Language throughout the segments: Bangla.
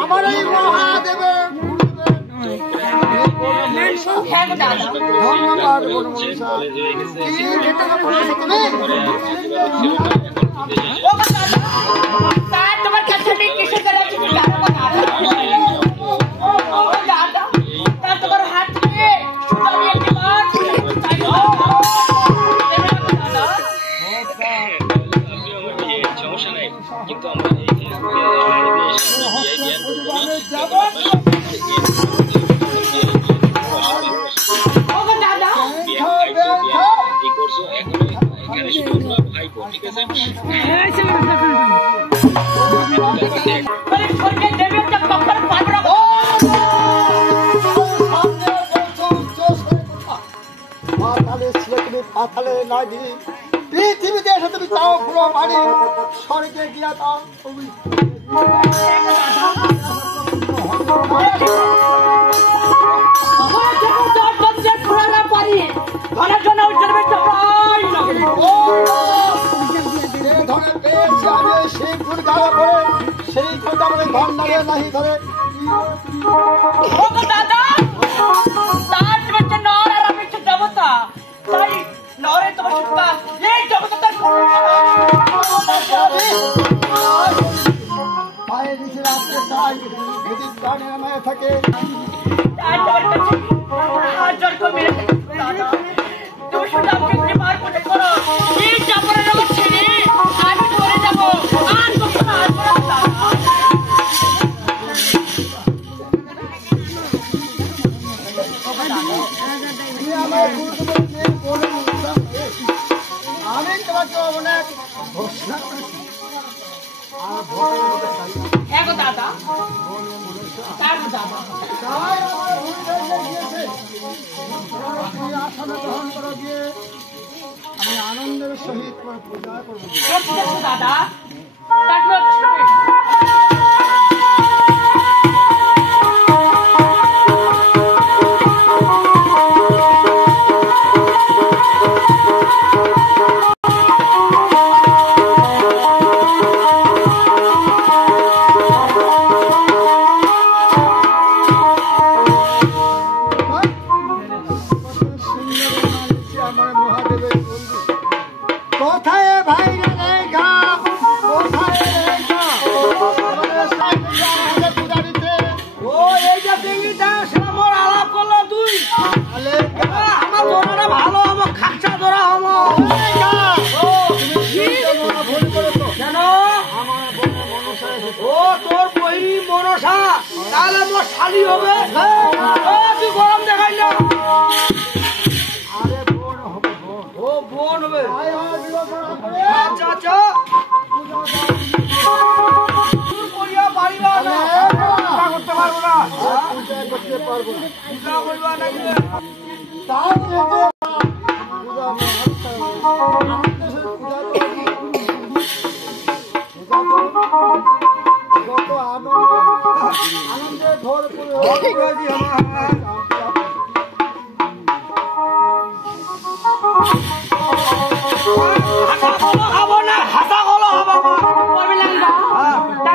আমার এই মহাদেবের ধন্যবাদ তোমার কাছে কিসে তোমার হাত থেকে সমস্যা নাই কিন্তু পাথালে না গিয়ে পৃথিবীতে এসে তুমি তাও পুরো বাড়ি স্বর্গে গিয়া তাও সেই কথা বলে ধন নাগে নাহি ধরে দেবতা তাই নরে তোমার সত্তা এই দেবতা পায়ে নিচে রাখতে চাই যদি প্রাণের মায়া থাকে আমি তোমাকে অনেক ঘোষণা করেছি আমি আনন্দের সহিত পূজা করবো দাদা শালি হবে তুই গরম দেখাই না ও বোন হবে আচ্ছা আচ্ছা করতে পারবো না পূজা করবা নাকি কত আনন্দে ঘর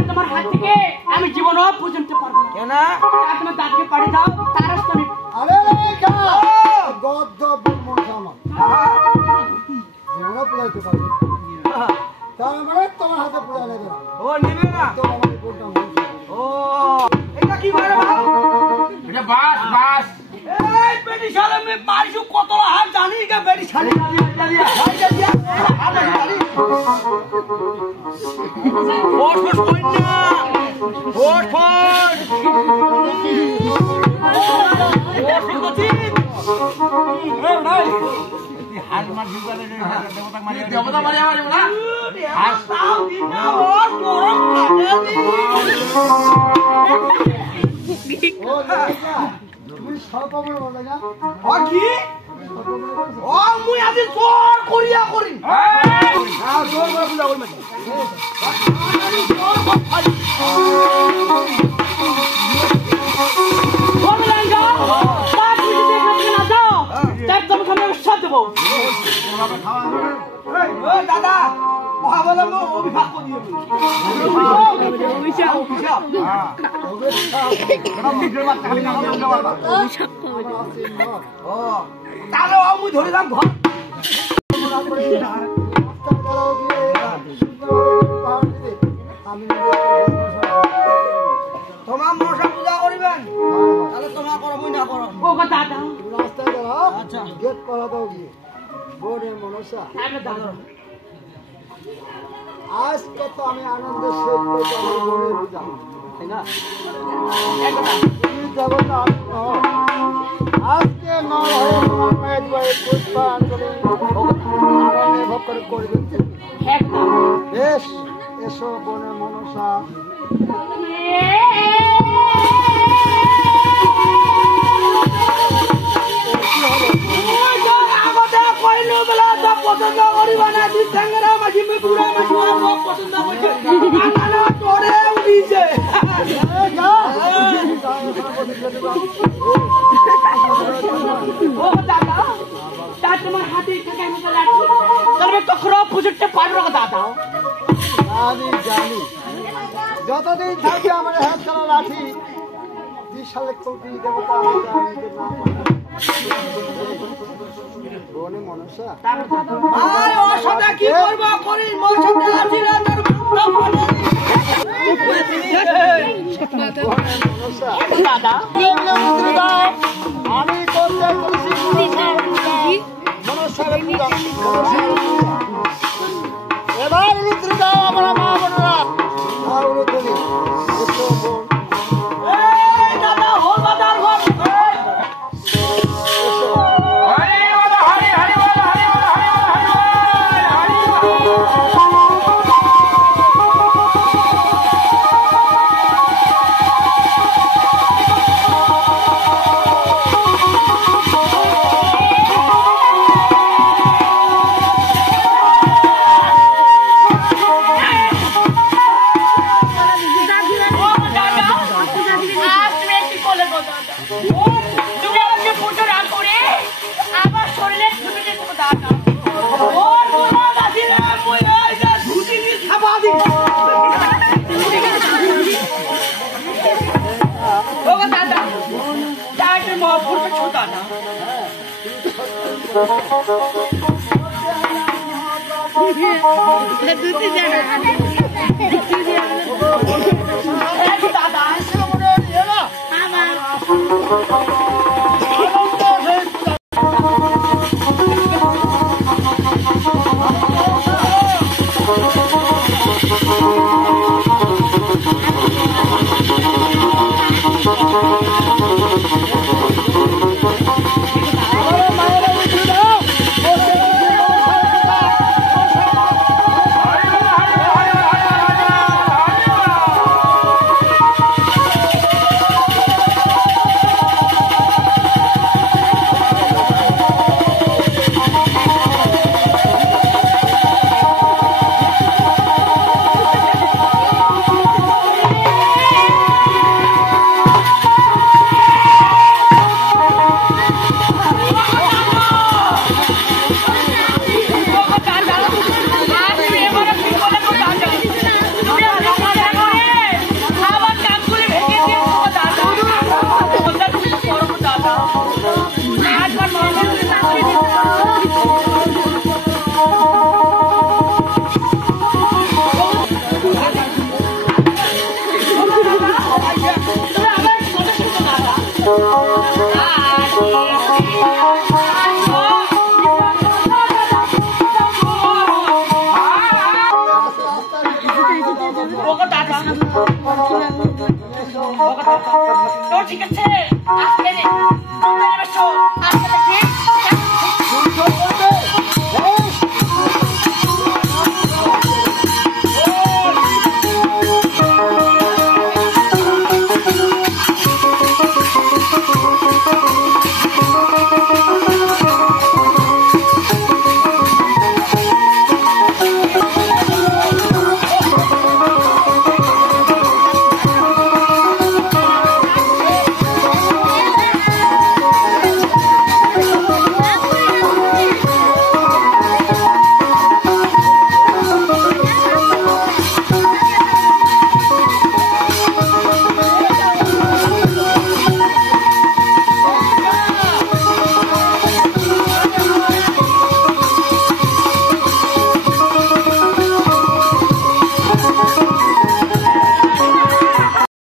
তোমার হাত থেকে আমি জীবন পর্যন্ত পারবো না তোমার দাঁতকে পাড়ি দাও তার আমি আরে গদ্দ আমার জীবনে পুরাইতে পারবে তার মানে তোমার হাতে পুরা লাগে ও নিবে না ও এটা কি মানে এটা বাস বাস এই বেটি শালা মে পাইছু কত হাত জানি কে বেটি শালা ওট ওট কই না ওট ওট হাত মার দিবালে দেবতা মারি আমার না হাত তাও দিন না ওর গরম লাগে তুমি সর্বময় বলে না ও কি ও মুই আজি জোর করিয়া করি হ্যাঁ জোর করে পূজা করি যাবো দাদা মহাবলে মো অভিভাব করি তাহলে আমি ধরে যাম ঘর তোমার মনসা পূজা করিবেন তাহলে তোমার করবই না করো ও কথা রাস্তায় দাঁড়াও আচ্ছা গেট করা দাও গিয়ে বোনে মনসা আজ কত আমি আনন্দের সহিত আমার বোনের পূজা তাই না তুমি জগৎ আমি নয়। আজকে নয় হয়ে তোমার মায়ের দুয়ারে পুষ্পায়ন করে আনন্দে ভোগ করে করবে বেশ এসো বোনে মনসা পছন্দ করিবা না দিসাঙ্গরা মাঝি বুড়া মাঝি পছন্দ করছে আনানা তোরে উড়িছে ও দাদা তা তোমার হাতে থেকে আমি তো লাঠি তবে তো খরব পুজোতে পারো দাদা আমি জানি যতদিন থাকবে আমার হাত করা লাঠি বিশালে কোটি দেবতা বোনে মনসা আয় ও সদা কি করব করি মোর সাথে লাঠি না তোর মনসা দাদা আমি করতে বলছি মনসা এবার রুদ্র দাও আমার মা বোনেরা আর রুদ্র এসো বোন এই দাদা হোল বাজার ঘর ঠিক আছে আসলে